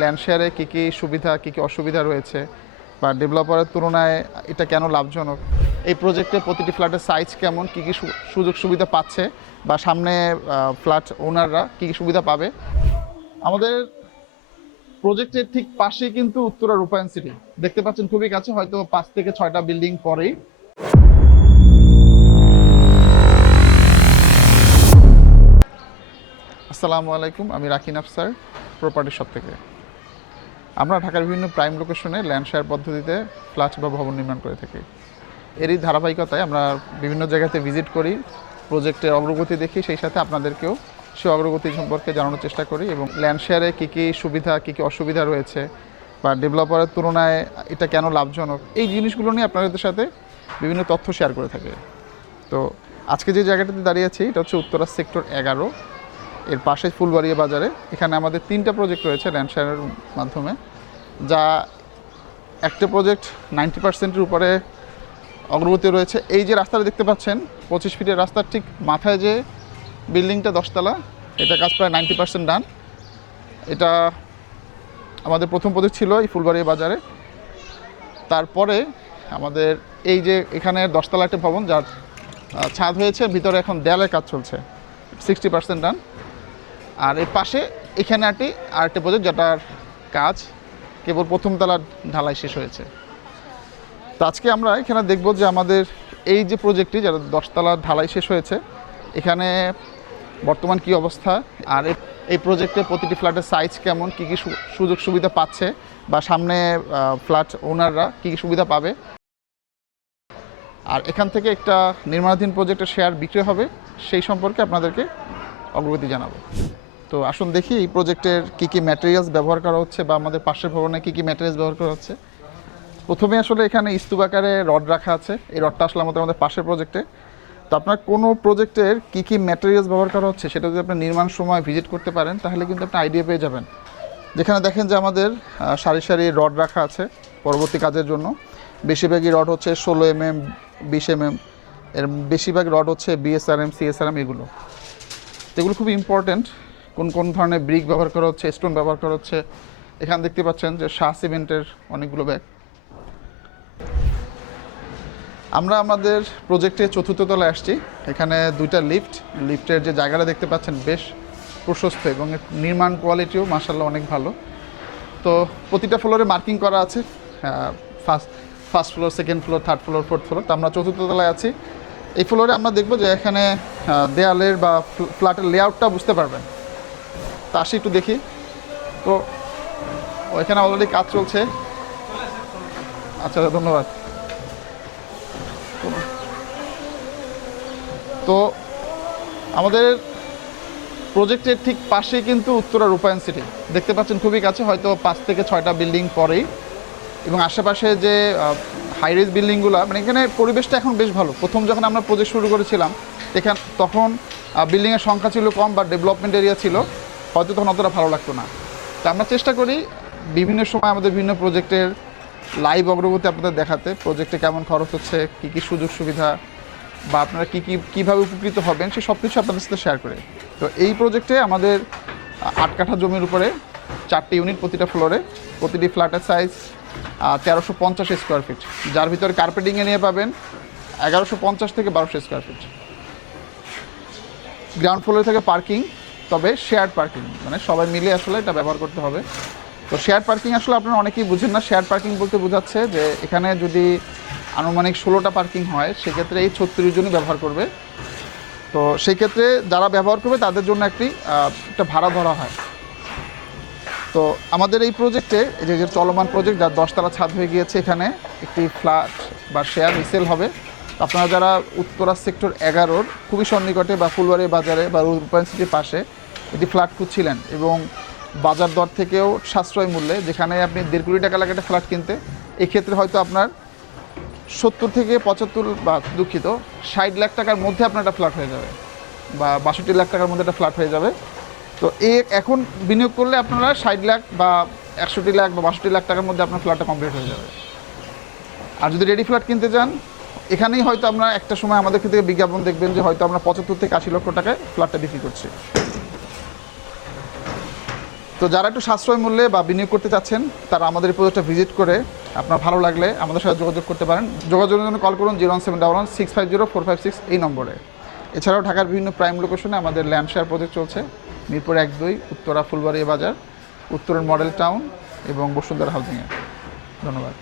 Land শেয়ারে কী কী সুবিধা, কী কী অসুবিধা রয়েছে? বা ডেভেলপারের তুলনায় এটা কেন লাভজনক? এই প্রজেক্টে প্রতিটি ফ্ল্যাটের সাইজ কেমন? কী কী সুযোগ সুবিধা পাচ্ছে? বা সামনে ফ্ল্যাট ওনাররা কী কী সুবিধা পাবে? আমাদের প্রজেক্টের ঠিক পাশেই কিন্তু উত্তরা রূপায়ণ সিটি দেখতে পাচ্ছেন খুবই কাছে, হয়তো পাঁচ থেকে ছয়টা বিল্ডিং পরেই। আসসালামু আলাইকুম, আমি রাকিন আফসার প্রপার্টি শপ থেকে। আমরা ঢাকার বিভিন্ন প্রাইম লোকেশনে ল্যান্ড শেয়ার পদ্ধতিতে ফ্ল্যাট বা ভবন নির্মাণ করে থাকি। এরই ধারাবাহিকতায় আমরা বিভিন্ন জায়গাতে ভিজিট করি প্রজেক্টের অগ্রগতি দেখি, সেই সাথে আপনাদেরকেও সে অগ্রগতি সম্পর্কে জানানোর চেষ্টা করি এবং ল্যান্ড শেয়ারে কী কী সুবিধা, কী কী অসুবিধা রয়েছে বা ডেভেলপারের তুলনায় এটা কেন লাভজনক, এই জিনিসগুলো নিয়ে আপনাদের সাথে বিভিন্ন তথ্য শেয়ার করে থাকে। তো আজকে যে জায়গাটাতে দাঁড়িয়ে আছি, এটা হচ্ছে উত্তরা সেক্টর এগারো। এর পাশে ফুলবাড়িয়া বাজারে। এখানে আমাদের তিনটা প্রজেক্ট রয়েছে ল্যান্ড শেয়ারের মাধ্যমে, যা একটা প্রজেক্ট নাইনটি পার্সেন্টের উপরে অগ্রগতি রয়েছে। এই যে রাস্তাটা দেখতে পাচ্ছেন, পঁচিশ ফিটের রাস্তার ঠিক মাথায় যে বিল্ডিংটা দশতলা, এটা কাজ প্রায় নাইনটি পার্সেন্ট ডান এটা আমাদের প্রথম প্রজেক্ট ছিল এই ফুলবাড়িয়া বাজারে। তারপরে আমাদের এই যে এখানে দশতলা একটা ভবন, যার ছাদ হয়েছে, ভিতরে এখন দেয়ালের কাজ চলছে। সিক্সটি পার্সেন্ট ডান আর এর পাশে এখানে একটি আরেকটি প্রজেক্ট যেটার কাজ কেবল প্রথম তলার ঢালাই শেষ হয়েছে। তো আজকে আমরা এখানে দেখব যে আমাদের এই যে প্রজেক্টটি যারা দশতলার ঢালাই শেষ হয়েছে, এখানে বর্তমান কি অবস্থা আর এই- প্রজেক্টে প্রতিটি ফ্ল্যাটের সাইজ কেমন, কী কী সুযোগ সুবিধা পাচ্ছে বা সামনে ফ্ল্যাট ওনাররা কী কী সুবিধা পাবে। আর এখান থেকে একটা নির্মাণাধীন প্রজেক্টের শেয়ার বিক্রি হবে, সেই সম্পর্কে আপনাদেরকে অগ্রগতি জানাব। তো আসুন দেখি এই প্রজেক্টের কী কী ম্যাটেরিয়ালস ব্যবহার করা হচ্ছে বা আমাদের পাশের ভবনে কী কী ম্যাটেরিয়ালস ব্যবহার করা হচ্ছে। প্রথমে আসলে এখানে স্তূপ আকারে রড রাখা আছে। এই রডটা আসলে আমাদের আমাদের পাশের প্রজেক্টে তো আপনার কোনো প্রজেক্টের কী কী ম্যাটেরিয়ালস ব্যবহার করা হচ্ছে সেটা যদি আপনি নির্মাণ সময় ভিজিট করতে পারেন, তাহলে কিন্তু আপনি আইডিয়া পেয়ে যাবেন। যেখানে দেখেন যে আমাদের সারি সারি রড রাখা আছে পরবর্তী কাজের জন্য। বেশিরভাগই রড হচ্ছে ষোলো এম এম বিশ এম এম এর বেশিরভাগ রড হচ্ছে বিএসআরএম সিএসআরএম এগুলো। এগুলো খুব ইম্পর্ট্যান্ট কোন কোন ধরনের ব্রিক ব্যবহার করা হচ্ছে, স্টোন ব্যবহার করা হচ্ছে। এখানে দেখতে পাচ্ছেন যে শাহ সিমেন্টের অনেকগুলো ব্যাগ। আমরা আমাদের প্রজেক্টে চতুর্থ তলায় আসছি। এখানে দুইটা লিফট লিফটের যে জায়গাটা দেখতে পাচ্ছেন বেশ প্রশস্ত এবং নির্মাণ কোয়ালিটিও মার্শাল্লাহ অনেক ভালো। তো প্রতিটা ফ্লোরে মার্কিং করা আছে। First first floor second floor third floor fourth floor তো আমরা চতুর্থ তলায় আছি। এই ফ্লোরে আমরা দেখব যে এখানে দেয়ালের বা ফ্ল্যাটের লেআউটটা বুঝতে পারবেন। তা আসি একটু দেখি। তো ওইখানে অলরেডি কাজ চলছে। আচ্ছা ধন্যবাদ। তো আমাদের প্রজেক্টের ঠিক পাশেই কিন্তু উত্তরা রূপায়ণ সিটি দেখতে পাচ্ছেন খুবই কাছে, হয়তো পাঁচ থেকে ছয়টা বিল্ডিং পরেই। এবং আশেপাশে যে হাইরেজ বিল্ডিংগুলো মানে এখানে পরিবেশটা এখন বেশ ভালো। প্রথম যখন আমরা প্রজেক্ট শুরু করেছিলাম, এখান তখন বিল্ডিংয়ের সংখ্যা ছিল কম বা ডেভেলপমেন্ট এরিয়া ছিল। হয়তো তখন অতটা ভালো লাগতো না। তো আমরা চেষ্টা করি বিভিন্ন সময় আমাদের বিভিন্ন প্রজেক্টের লাইভ অগ্রগতি আপনাদের দেখাতে, প্রজেক্টে কেমন খরচ হচ্ছে, কী কী সুযোগ সুবিধা, বা আপনারা কী কী, কীভাবে উপকৃত হবেন, সে সব কিছু আপনাদের সাথে শেয়ার করে। তো এই প্রজেক্টে আমাদের আট কাঠা জমির উপরে চারটি ইউনিট প্রতিটা ফ্লোরে প্রতিটি ফ্ল্যাটের সাইজ তেরোশো পঞ্চাশ স্কোয়ার ফিট যার ভিতরে কার্পেটিংয়ে নিয়ে পাবেন এগারোশো পঞ্চাশ থেকে বারোশো স্কোয়ার ফিট গ্রাউন্ড ফ্লোরে থেকে পার্কিং তবে শেয়ার পার্কিং মানে সবাই মিলে আসলে এটা ব্যবহার করতে হবে। তো শেয়ার পার্কিং আসলে আপনারা অনেকেই বুঝেন না শেয়ার পার্কিং বলতে বোঝাচ্ছে যে এখানে যদি আনুমানিক ষোলোটা পার্কিং হয়, সেক্ষেত্রে এই ছত্রিশ জনই ব্যবহার করবে। তো সেই ক্ষেত্রে যারা ব্যবহার করবে, তাদের জন্য একটি একটা ভাড়া ধরা হয়। তো আমাদের এই প্রজেক্টে যে যে চলমান প্রজেক্ট যার দশতলা ছাদ হয়ে গিয়েছে এখানে, একটি ফ্ল্যাট বা শেয়ার রিসেল হবে। আপনারা যারা উত্তরা সেক্টর এগারোর, খুবই সন্নিকটে বা ফুলবাড়ি বাজারে বা রূপায়ণ সিটির পাশে একটি ফ্ল্যাট খুঁজছিলেন এবং বাজার দর থেকেও সাশ্রয় মূল্যে, যেখানে আপনি দেড় কোটি টাকা লাগে একটা ফ্ল্যাট কিনতে, এক্ষেত্রে হয়তো আপনার সত্তর থেকে পঁচাত্তর বা দুঃখিত, ষাট লাখ টাকার মধ্যে আপনার একটা ফ্ল্যাট হয়ে যাবে বা বাষট্টি লাখ টাকার মধ্যে একটা ফ্ল্যাট হয়ে যাবে। তো এ এখন বিনিয়োগ করলে আপনারা ষাট লাখ বা একষট্টি লাখ বা বাষট্টি লাখ টাকার মধ্যে আপনার ফ্ল্যাটটা কমপ্লিট হয়ে যাবে। আর যদি রেডি ফ্ল্যাট কিনতে চান, এখানেই হয়তো আমরা একটা সময় আমাদের থেকে বিজ্ঞাপন দেখবেন যে হয়তো আমরা পঁচাত্তর থেকে আশি লক্ষ টাকায় ফ্ল্যাটটা বিক্রি করছি। তো যারা একটু সাশ্রয় মূল্যে বা বিনিয়োগ করতে চাচ্ছেন, তারা আমাদের এই প্রজেক্টটা ভিজিট করে আপনার ভালো লাগলে আমাদের সাথে যোগাযোগ করতে পারেন। যোগাযোগের জন্য কল করুন zero one seven double one six five zero four five six এই নম্বরে। এছাড়াও ঢাকার বিভিন্ন প্রাইম লোকেশনে আমাদের ল্যান্ড শেয়ার প্রজেক্ট চলছে, মিরপুর এক দুই, উত্তরা ফুলবাড়িয়া বাজার, উত্তরের মডেল টাউন এবং বসুন্ধরা হাউজিংয়ে। ধন্যবাদ।